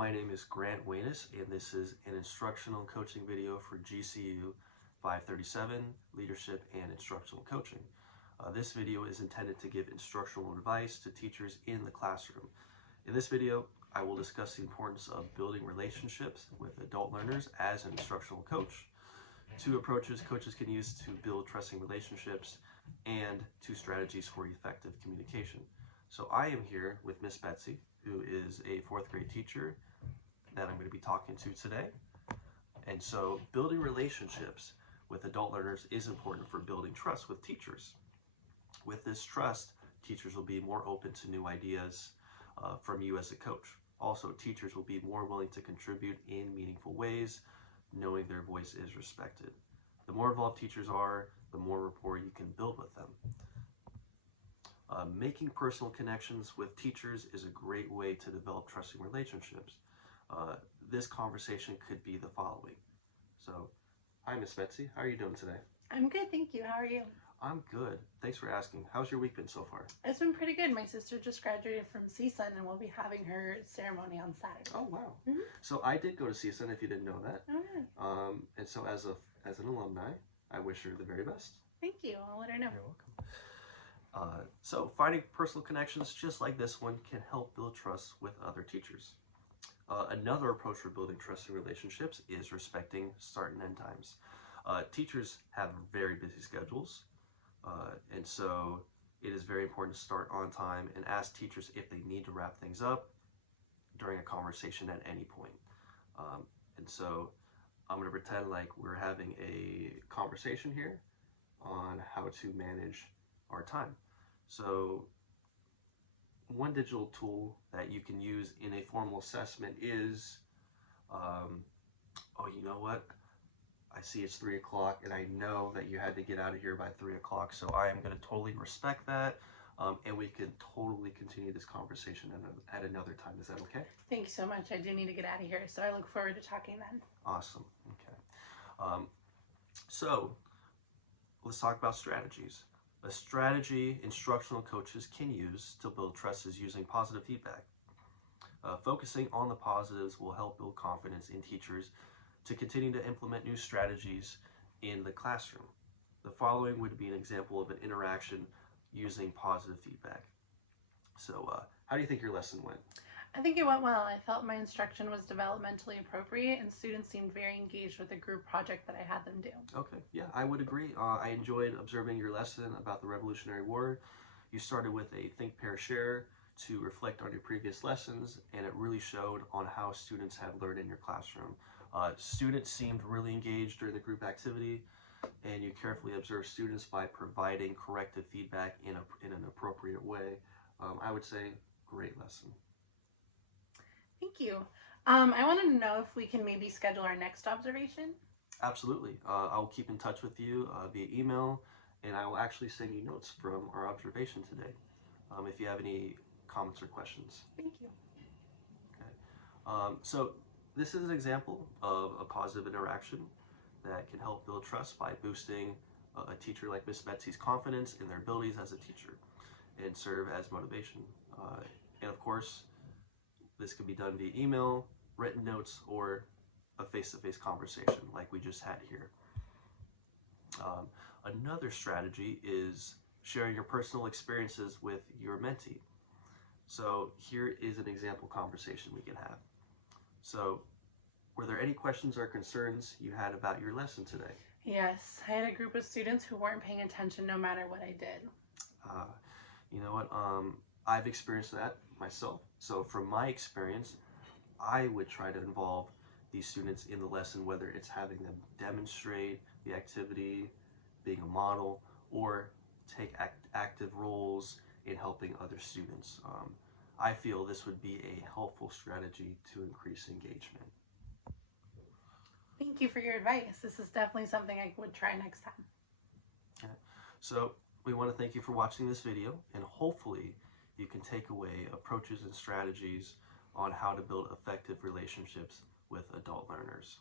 my name is Grant Wayness, and this is an instructional coaching video for GCU 537, Leadership and Instructional Coaching. This video is intended to give instructional advice to teachers in the classroom. In this video, I will discuss the importance of building relationships with adult learners as an instructional coach, 2 approaches coaches can use to build trusting relationships, and 2 strategies for effective communication. So I am here with Miss Betsy, who is a 4th grade teacher that I'm going to be talking to today. And so building relationships with adult learners is important for building trust with teachers. With this trust, teachers will be more open to new ideas from you as a coach. Also, teachers will be more willing to contribute in meaningful ways, knowing their voice is respected. The more involved teachers are, the more rapport you can build with them. Making personal connections with teachers is a great way to develop trusting relationships. This conversation could be the following. So, hi Miss Betsy, how are you doing today? I'm good, thank you. How are you? I'm good. Thanks for asking. How's your week been so far? It's been pretty good. My sister just graduated from CSUN and we'll be having her ceremony on Saturday. Oh wow. So I did go to CSUN, if you didn't know that. Oh, yeah. And so as an alumni, I wish her the very best. Thank you. I'll let her know. You're welcome. So finding personal connections just like this one can help build trust with other teachers. Another approach for building trusting relationships is respecting start and end times. Teachers have very busy schedules, and so it is very important to start on time and ask teachers if they need to wrap things up during a conversation at any point. And so I'm going to pretend like we're having a conversation here on how to manage our time. So one digital tool that you can use in a formal assessment is, oh, you know what? I see it's 3 o'clock and I know that you had to get out of here by 3 o'clock. So I am going to totally respect that. And we can totally continue this conversation at another time. Is that okay? Thank you so much. I do need to get out of here, so I look forward to talking then. Awesome. Okay. So let's talk about strategies. A strategy instructional coaches can use to build trust is using positive feedback. Focusing on the positives will help build confidence in teachers to continue to implement new strategies in the classroom. The following would be an example of an interaction using positive feedback. So how do you think your lesson went? I think it went well. I felt my instruction was developmentally appropriate and students seemed very engaged with the group project that I had them do. Okay, yeah, I would agree. I enjoyed observing your lesson about the Revolutionary War. You started with a think, pair, share to reflect on your previous lessons, and it really showed on how students have learned in your classroom. Students seemed really engaged during the group activity, and you carefully observed students by providing corrective feedback in an appropriate way. I would say, great lesson. Thank you. I wanted to know if we can maybe schedule our next observation. Absolutely. I'll keep in touch with you via email, and I will actually send you notes from our observation today if you have any comments or questions. Thank you. Okay. So this is an example of a positive interaction that can help build trust by boosting a teacher like Miss Betsy's confidence in their abilities as a teacher and serve as motivation. And of course, this could be done via email, written notes, or a face-to-face conversation like we just had here. Another strategy is sharing your personal experiences with your mentee. So here is an example conversation we can have. So, were there any questions or concerns you had about your lesson today? Yes, I had a group of students who weren't paying attention no matter what I did. You know what? I've experienced that myself. So from my experience, I would try to involve these students in the lesson, whether it's having them demonstrate the activity, being a model, or take active roles in helping other students. I feel this would be a helpful strategy to increase engagement. Thank you for your advice. This is definitely something I would try next time. Okay. So we want to thank you for watching this video, and hopefully you can take away approaches and strategies on how to build effective relationships with adult learners.